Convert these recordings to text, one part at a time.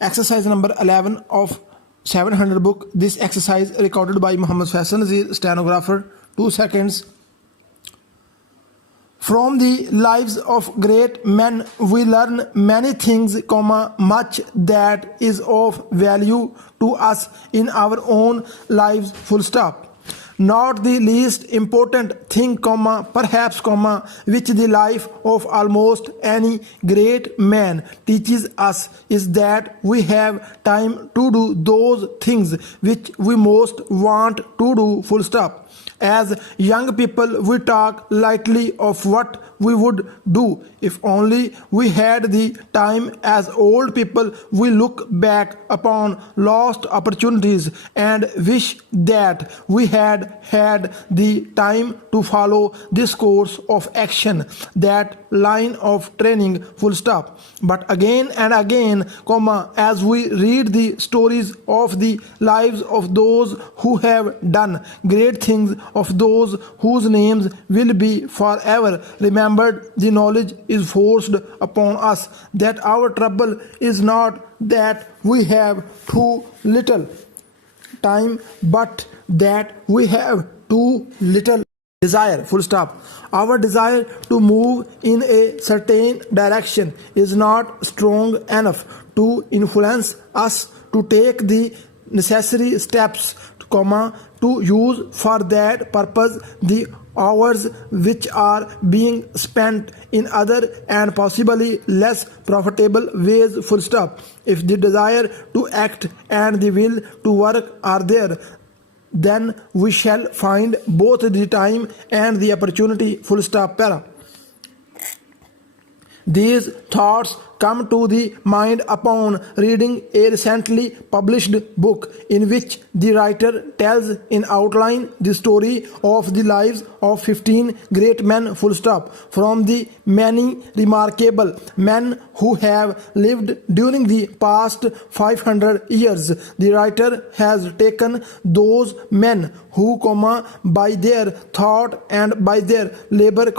Exercise number 11 of 700 book. This exercise recorded by Muhammad Faisal Nazeer, stenographer. 2 seconds. From the lives of great men, we learn many things, much that is of value to us in our own lives, full stop. Not the least important thing, perhaps, which the life of almost any great man teaches us is that we have time to do those things which we most want to do, full stop. As young people, we talk lightly of what we would do if only we had the time. As old people, we look back upon lost opportunities and wish that we had had the time to follow this course of action, that line of training, full stop. But again and again, as we read the stories of the lives of those who have done great things, of those whose names will be forever remembered, the knowledge is forced upon us that our trouble is not that we have too little time, but that we have too little desire, full stop. Our desire to move in a certain direction is not strong enough to influence us to take the necessary steps, to use for that purpose the hours which are being spent in other and possibly less profitable ways, full stop. If the desire to act and the will to work are there, then we shall find both the time and the opportunity, full stop, para. These thoughts come to the mind upon reading a recently published book in which the writer tells in outline the story of the lives of 15 great men, full stop, from the many remarkable men who have lived during the past 500 years. The writer has taken those men who, by their thought and by their labor,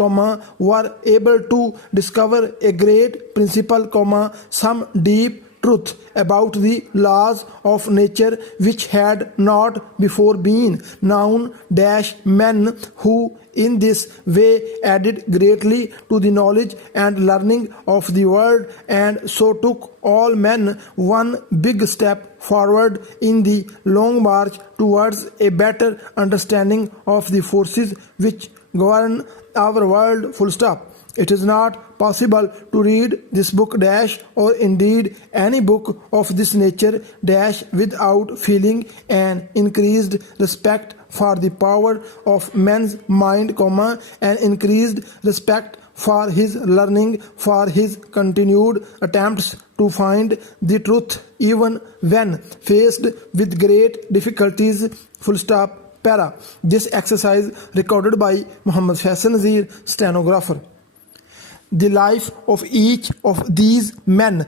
were able to discover a great principle, some deep truth about the laws of nature which had not before been known, men who in this way added greatly to the knowledge and learning of the world, and so took all men one big step forward in the long march towards a better understanding of the forces which govern our world, full stop. It is not possible to read this book or indeed any book of this nature without feeling an increased respect for the power of man's mind, an increased respect for his learning, for his continued attempts to find the truth even when faced with great difficulties, full stop, para. This exercise recorded by Muhammad Faisal Nazeer, stenographer. The life of each of these men,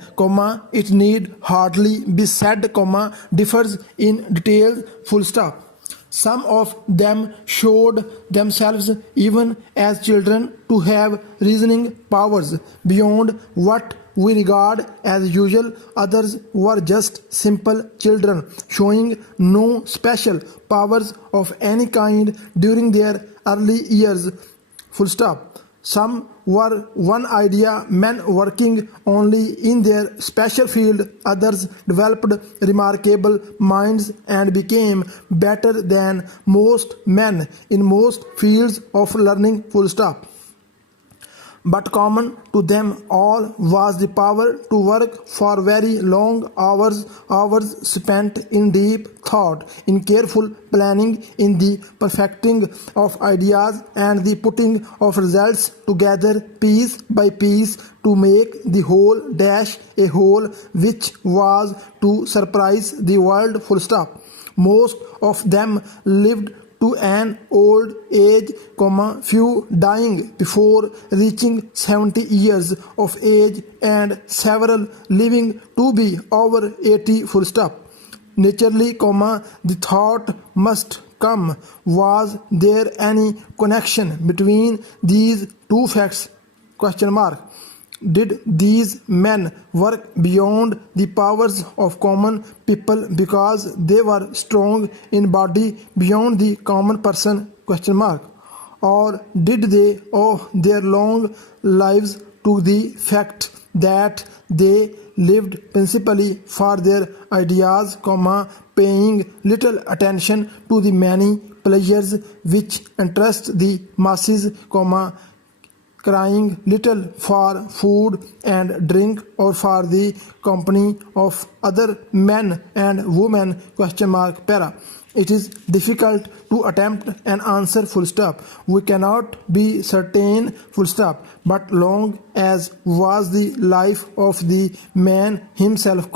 it need hardly be said, differs in details, full stop. Some of them showed themselves even as children to have reasoning powers beyond what we regard as usual. Others were just simple children, showing no special powers of any kind during their early years, full stop. Some were one-idea men working only in their special field. Others developed remarkable minds and became better than most men in most fields of learning, full stop. But common to them all was the power to work for very long hours spent in deep thought, in careful planning, in the perfecting of ideas and the putting of results together piece by piece to make the whole a whole which was to surprise the world, full stop. Most of them lived to an old age, few dying before reaching 70 years of age, and several living to be over 80, full stop. Naturally, the thought must come, was there any connection between these two facts? Question mark. did these men work beyond the powers of common people because they were strong in body beyond the common person? Question mark. Or did they owe their long lives to the fact that they lived principally for their ideas, paying little attention to the many pleasures which interest the masses, crying little for food and drink or for the company of other men and women? Question mark. Para. It is difficult to attempt an answer full stop. We cannot be certain full stop. But long as was the life of the man himself,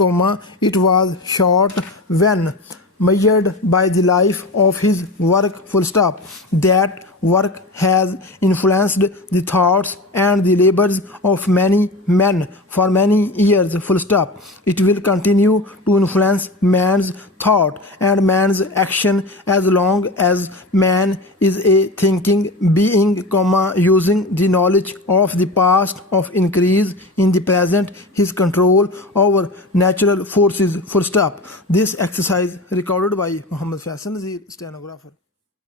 it was short when measured by the life of his work, full stop. That work has influenced the thoughts and the labors of many men for many years, full stop. It will continue to influence man's thought and man's action as long as man is a thinking being, using the knowledge of the past of increase in the present his control over natural forces, full stop. This exercise recorded by Faisal Nazeer, stenographer.